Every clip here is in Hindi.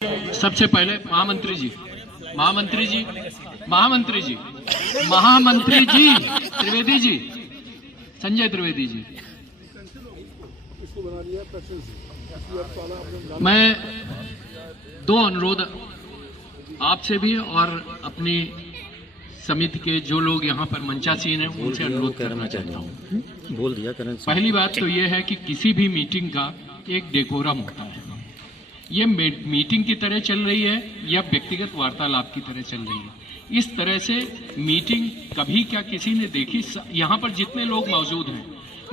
सबसे पहले महामंत्री जी त्रिवेदी जी, संजय त्रिवेदी जी, मैं दो अनुरोध आपसे भी और अपनी समिति के जो लोग यहाँ पर मंचासीन हैं उनसे अनुरोध करना चाहता हूँ। बोल दिया करण। पहली बात तो ये है कि किसी भी मीटिंग का एक डेकोरम होता है। ये मीटिंग की तरह चल रही है या व्यक्तिगत वार्तालाप की तरह चल रही है। इस तरह से मीटिंग कभी क्या किसी ने देखी? यहाँ पर जितने लोग मौजूद हैं,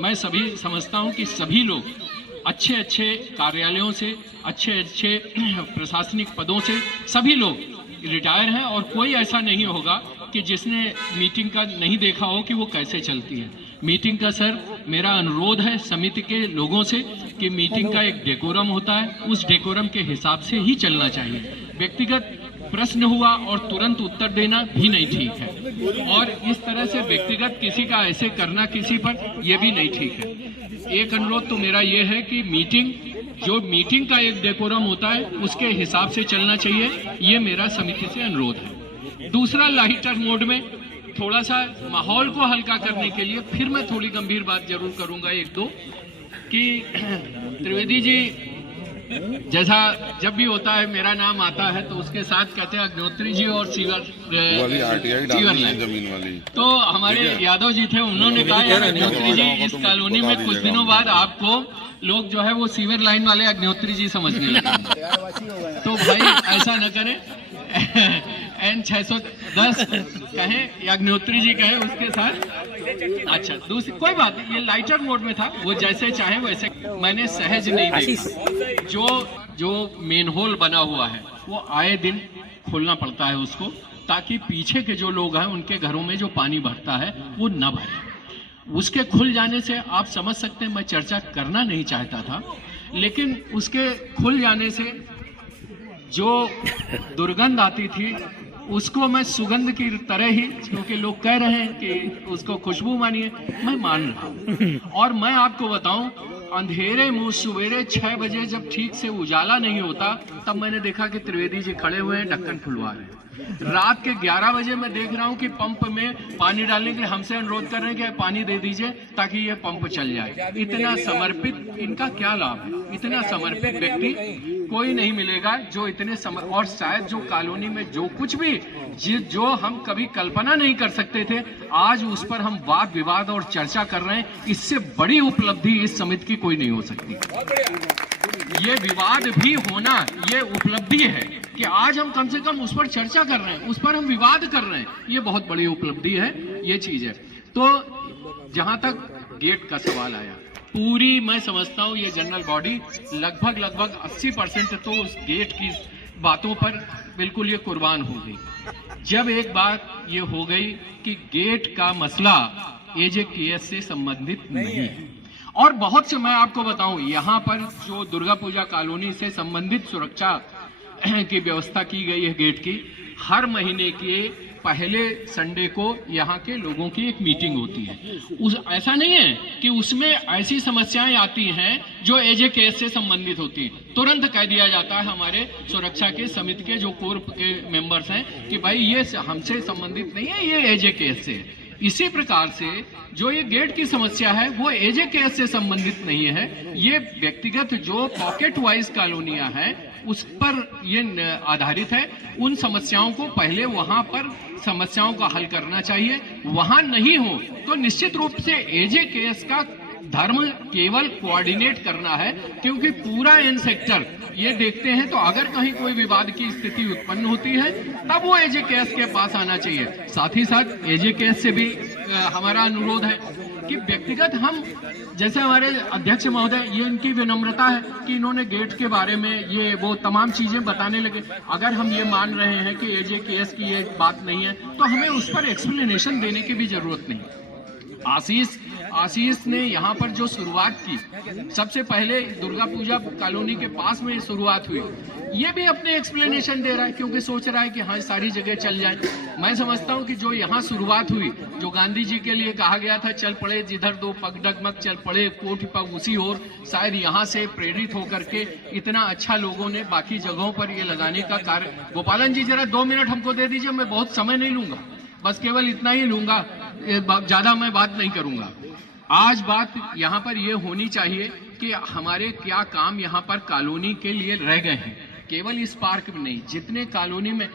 मैं सभी समझता हूँ कि सभी लोग अच्छे अच्छे कार्यालयों से, अच्छे अच्छे प्रशासनिक पदों से सभी लोग रिटायर हैं और कोई ऐसा नहीं होगा कि जिसने मीटिंग का नहीं देखा हो कि वो कैसे चलती है। मीटिंग का सर मेरा अनुरोध है समिति के लोगों से कि मीटिंग का एक डेकोरम होता है, उस डेकोरम के हिसाब से ही चलना चाहिए। व्यक्तिगत प्रश्न हुआ और तुरंत उत्तर देना भी नहीं ठीक है, और इस तरह से व्यक्तिगत किसी का ऐसे करना किसी पर, यह भी नहीं ठीक है। एक अनुरोध तो मेरा यह है कि मीटिंग का एक डेकोरम होता है उसके हिसाब से चलना चाहिए, ये मेरा समिति से अनुरोध है। दूसरा, लाइटर मोड में थोड़ा सा माहौल को हल्का करने के लिए फिर मैं थोड़ी गंभीर बात जरूर करूंगा एक दो, कि त्रिवेदी जी जैसा जब भी होता है मेरा नाम आता है तो उसके साथ कहते हैं अग्निहोत्री जी और सीवर लाइन जमीन वाली। तो हमारे यादव जी थे, उन्होंने कहा यार अग्निहोत्री जी इस कॉलोनी में कुछ दिनों बाद आपको लोग जो है वो सीवर लाइन वाले अग्निहोत्री जी समझने लगे। तो भाई ऐसा न करें, N610 कहें या अग्निहोत्री जी कहें उसके साथ। अच्छा, दूसरी कोई बात नहीं, ये लाइटर मोड में था, वो जैसे चाहे वैसे। मैंने सहज नहीं देखा जो मेन होल बना हुआ है वो आए दिन खोलना पड़ता है उसको, ताकि पीछे के जो लोग हैं उनके घरों में जो पानी भरता है वो न भरे। उसके खुल जाने से आप समझ सकते हैं, मैं चर्चा करना नहीं चाहता था, लेकिन उसके खुल जाने से जो दुर्गंध आती थी उसको मैं सुगंध की तरह ही, क्योंकि लोग कह रहे हैं कि उसको खुशबू मानिए, मैं मान रहा हूँ। और मैं आपको बताऊं, अंधेरे मुंह सवेरे 6 बजे जब ठीक से उजाला नहीं होता तब मैंने देखा कि त्रिवेदी जी खड़े हुए हैं, ढक्कन खुलवा रहे हैं। रात के 11 बजे मैं देख रहा हूं कि पंप में पानी डालने के लिए हमसे अनुरोध कर रहे हैं कि पानी दे दीजिए ताकि ये पंप चल जाए। इतना समर्पित, इनका क्या लाभ है? इतना समर्पित व्यक्ति कोई नहीं मिलेगा जो इतने और शायद जो कॉलोनी में जो कुछ भी जो हम कभी कल्पना नहीं कर सकते थे, आज उस पर हम वाद विवाद और चर्चा कर रहे हैं। इससे बड़ी उपलब्धि इस समिति की कोई नहीं हो सकती। ये विवाद भी होना ये उपलब्धि है कि आज हम कम से कम उस पर चर्चा कर रहे हैं, उस पर हम विवाद कर रहे हैं, ये बहुत बड़ी उपलब्धि है, ये चीज है। तो जहां तक गेट का सवाल आया, पूरी मैं समझता हूं ये जनरल बॉडी लगभग 80% तो उस गेट की बातों पर बिल्कुल ये कुर्बान हो गई। जब एक बात ये हो गई कि गेट का मसला एजेकेएस से संबंधित नहीं है, और बहुत से मैं आपको बताऊं यहाँ पर जो दुर्गा पूजा कॉलोनी से संबंधित सुरक्षा की व्यवस्था की गई है गेट की, हर महीने के पहले संडे को यहाँ के लोगों की एक मीटिंग होती है। ऐसा नहीं है कि उसमें ऐसी समस्याएं आती हैं जो एजेकेएस से संबंधित होती हैं, तुरंत कह दिया जाता है हमारे सुरक्षा के समिति के जो कोर के मेंबर्स हैं कि भाई ये हमसे संबंधित नहीं है, ये एजेकेएस से है। इसी प्रकार से जो ये गेट की समस्या है वो एजेकेएस से संबंधित नहीं है, ये व्यक्तिगत जो पॉकेट वाइज कॉलोनियां हैं उस पर ये आधारित है। उन समस्याओं को पहले वहां पर समस्याओं का हल करना चाहिए, वहां नहीं हो तो निश्चित रूप से एजेकेएस का धर्म केवल कोऑर्डिनेट करना है, क्योंकि पूरा एन सेक्टर ये देखते हैं। तो अगर कहीं कोई विवाद की स्थिति उत्पन्न होती है तब वो एजेकेएस के पास आना चाहिए। साथ ही साथ एजेकेएस से भी हमारा अनुरोध है कि व्यक्तिगत हम, जैसे हमारे अध्यक्ष महोदय, ये इनकी विनम्रता है कि इन्होंने गेट के बारे में ये वो तमाम चीजें बताने लगे। अगर हम ये मान रहे हैं कि एजेकेएस की ये बात नहीं है तो हमें उस पर एक्सप्लेनेशन देने की भी जरूरत नहीं। आशीष ने यहाँ पर जो शुरुआत की, सबसे पहले दुर्गा पूजा कॉलोनी के पास में शुरुआत हुई, ये भी अपने एक्सप्लेनेशन दे रहा है, क्योंकि सोच रहा है कि हाँ सारी जगह चल जाए। मैं समझता हूँ कि जो यहाँ शुरुआत हुई, जो गांधी जी के लिए कहा गया था चल पड़े जिधर दो पग डगमग चल पड़े कोटि पग उसी ओर, शायद यहाँ से प्रेरित होकर के इतना अच्छा लोगों ने बाकी जगहों पर ये लगाने का कार्य। गोपालन जी जरा 2 मिनट हमको दे दीजिए, मैं बहुत समय नहीं लूंगा, बस केवल इतना ही लूंगा, ज्यादा मैं बात नहीं करूंगा। आज बात यहाँ पर ये होनी चाहिए कि हमारे क्या काम यहाँ पर कॉलोनी के लिए रह गए हैं, केवल इस पार्क में नहीं, जितने कॉलोनी में।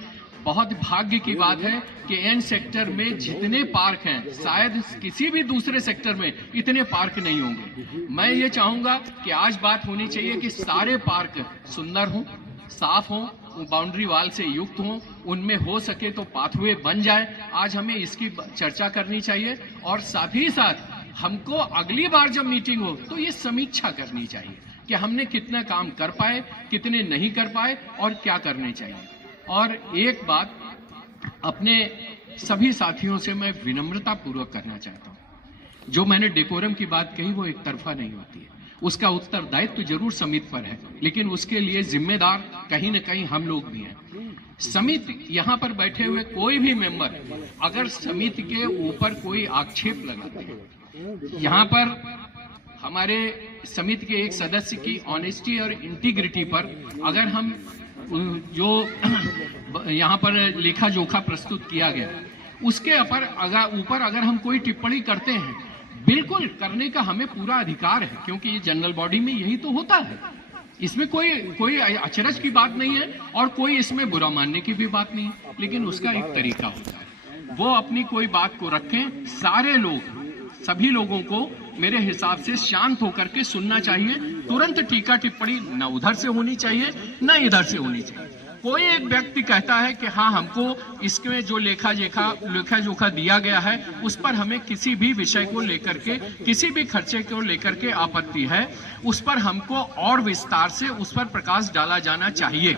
बहुत भाग्य की बात है कि एन सेक्टर में जितने पार्क हैं, शायद किसी भी दूसरे सेक्टर में इतने पार्क नहीं होंगे। मैं ये चाहूंगा कि आज बात होनी चाहिए कि सारे पार्क सुंदर हों, साफ हों, बाउंड्री वाल से युक्त हों, उनमें हो सके तो पाथवे बन जाए। आज हमें इसकी चर्चा करनी चाहिए और साथ ही साथ हमको अगली बार जब मीटिंग हो तो ये समीक्षा करनी चाहिए कि हमने कितना काम कर पाए, कितने नहीं कर पाए और क्या करने चाहिए। और एक बात अपने सभी साथियों से मैं विनम्रता पूर्वक करना चाहता हूँ, जो मैंने डेकोरम की बात कही वो एक तरफा नहीं होती है, उसका उत्तरदायित्व तो जरूर समिति पर है, लेकिन उसके लिए जिम्मेदार कहीं न कहीं हम लोग भी हैं। समिति यहाँ पर बैठे हुए कोई भी मेंबर अगर समिति के ऊपर कोई आक्षेप लगाते हैं, यहाँ पर हमारे समिति के एक सदस्य की ऑनेस्टी और इंटीग्रिटी पर अगर हम जो यहाँ पर लेखा जोखा प्रस्तुत किया गया उसके ऊपर अगर हम कोई टिप्पणी करते हैं, बिल्कुल करने का हमें पूरा अधिकार है, क्योंकि ये जनरल बॉडी में यही तो होता है। इसमें कोई अचरज की बात नहीं है और कोई इसमें बुरा मानने की भी बात नहीं है, लेकिन उसका एक तरीका होता है। वो अपनी कोई बात को रखें, सारे लोग, सभी लोगों को मेरे हिसाब से शांत होकर के सुनना चाहिए। तुरंत टीका टिप्पणी न उधर से होनी चाहिए न इधर से होनी चाहिए। कोई एक व्यक्ति कहता है कि हाँ हमको इसमें जो लेखा जोखा दिया गया है उस पर हमें किसी भी विषय को लेकर के, किसी भी खर्चे को लेकर के आपत्ति है, उस पर हमको और विस्तार से उस पर प्रकाश डाला जाना चाहिए।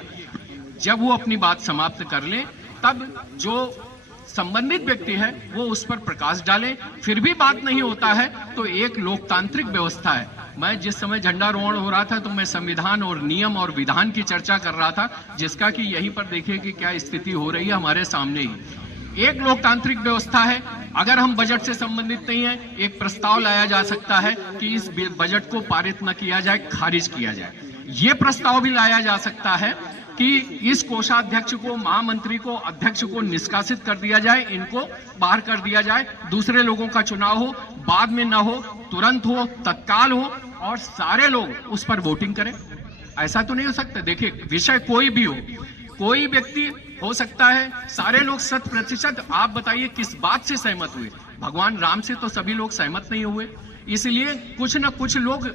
जब वो अपनी बात समाप्त कर ले तब जो संबंधित व्यक्ति है वो उस पर प्रकाश डाले। फिर भी बात नहीं होता है तो एक लोकतांत्रिक व्यवस्था है। मैं जिस समय झंडारोहण हो रहा था तो मैं संविधान और नियम और विधान की चर्चा कर रहा था, जिसका कि यहीं पर देखिए कि क्या स्थिति हो रही है हमारे सामने ही। एक लोकतांत्रिक व्यवस्था है, अगर हम बजट से संबंधित नहीं है, एक प्रस्ताव लाया जा सकता है कि इस बजट को पारित न किया जाए, खारिज किया जाए। ये प्रस्ताव भी लाया जा सकता है कि इस कोषाध्यक्ष को, महामंत्री को, अध्यक्ष को निष्कासित कर दिया जाए, इनको बाहर कर दिया जाए, दूसरे लोगों का चुनाव हो, बाद में न हो, तुरंत हो, तत्काल हो और सारे लोग उस पर वोटिंग करें। ऐसा तो नहीं हो सकता। देखिए, विषय कोई भी हो, कोई व्यक्ति हो सकता है, सारे लोग 100%, आप बताइए किस बात से सहमत हुए? भगवान राम से तो सभी लोग सहमत नहीं हुए, इसलिए कुछ न कुछ लोग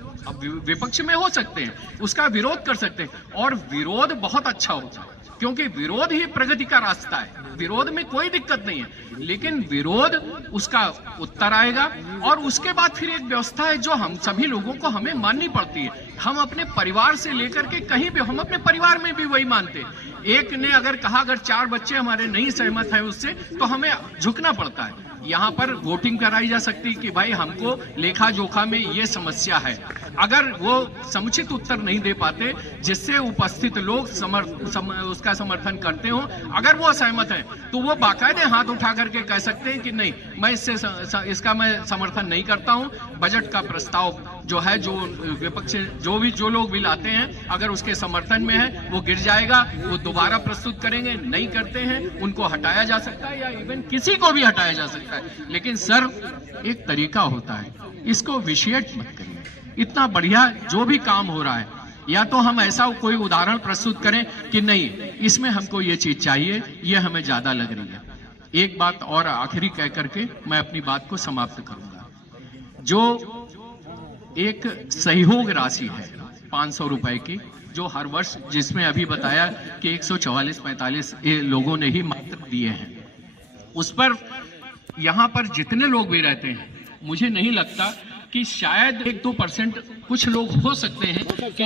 विपक्ष में हो सकते हैं, उसका विरोध कर सकते हैं, और विरोध बहुत अच्छा होता है, क्योंकि विरोध ही प्रगति का रास्ता है। विरोध में कोई दिक्कत नहीं है, लेकिन विरोध उसका उत्तर आएगा और उसके बाद फिर एक व्यवस्था है जो हम सभी लोगों को हमें माननी पड़ती है। हम अपने परिवार से लेकर के कहीं भी, हम अपने परिवार में भी वही मानते हैं। एक ने अगर कहा अगर 4 बच्चे हमारे नहीं सहमत हैं उससे, तो हमें झुकना पड़ता है। यहाँ पर वोटिंग कराई जा सकती है कि भाई हमको लेखा जोखा में ये समस्या है। अगर वो समुचित उत्तर नहीं दे पाते जिससे उपस्थित लोग उसका समर्थन करते हो, अगर वो सहमत है तो वो बाकायदे हाथ उठा करके कह सकते हैं कि नहीं, मैं इसका मैं समर्थन नहीं करता हूँ। बजट का प्रस्ताव जो है, जो विपक्ष जो लोग भी लाते हैं, अगर उसके समर्थन में है वो गिर जाएगा, वो दोबारा प्रस्तुत करेंगे। नहीं करते हैं उनको हटाया जा सकता है या इवन किसी को भी हटाया जा सकता है। लेकिन सर, एक तरीका होता है, इसको विशेष मत करिए। इतना बढ़िया जो भी काम हो रहा है, या तो हम ऐसा कोई उदाहरण प्रस्तुत करें कि नहीं इसमें हमको ये चीज चाहिए, ये हमें ज्यादा लग रही है। एक बात और आखिरी कह करके मैं अपनी बात को समाप्त करूंगा। जो एक सहयोग राशि है 500 रुपए की, जो हर वर्ष, जिसमें अभी बताया कि 144-45 लोगों ने ही मात्र दिए हैं, उस पर यहाँ पर जितने लोग भी रहते हैं, मुझे नहीं लगता कि शायद 1-2% कुछ लोग हो सकते हैं कि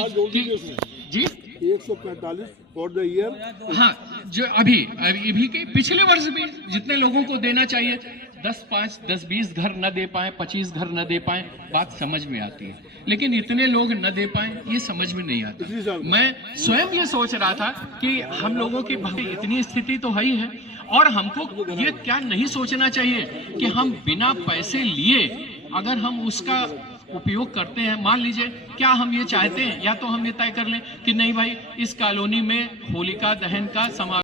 जी 145 फॉर द ईयर। हाँ, जो अभी के पिछले वर्ष भी जितने लोगों को देना चाहिए 10-20 घर न दे पाए, 25 घर न दे पाए, बात समझ में आती है, लेकिन इतने लोग न दे पाए ये समझ में नहीं आता। मैं स्वयं ये सोच रहा था कि हम लोगों की इतनी स्थिति तो है ही है, और हमको ये क्या नहीं सोचना चाहिए कि हम बिना पैसे लिए अगर हम उसका उपयोग करते हैं, मान लीजिए क्या हम ये चाहते हैं, या तो हम ये तय कर लें कि नहीं भाई इस कॉलोनी में होलिका दहन का समारोह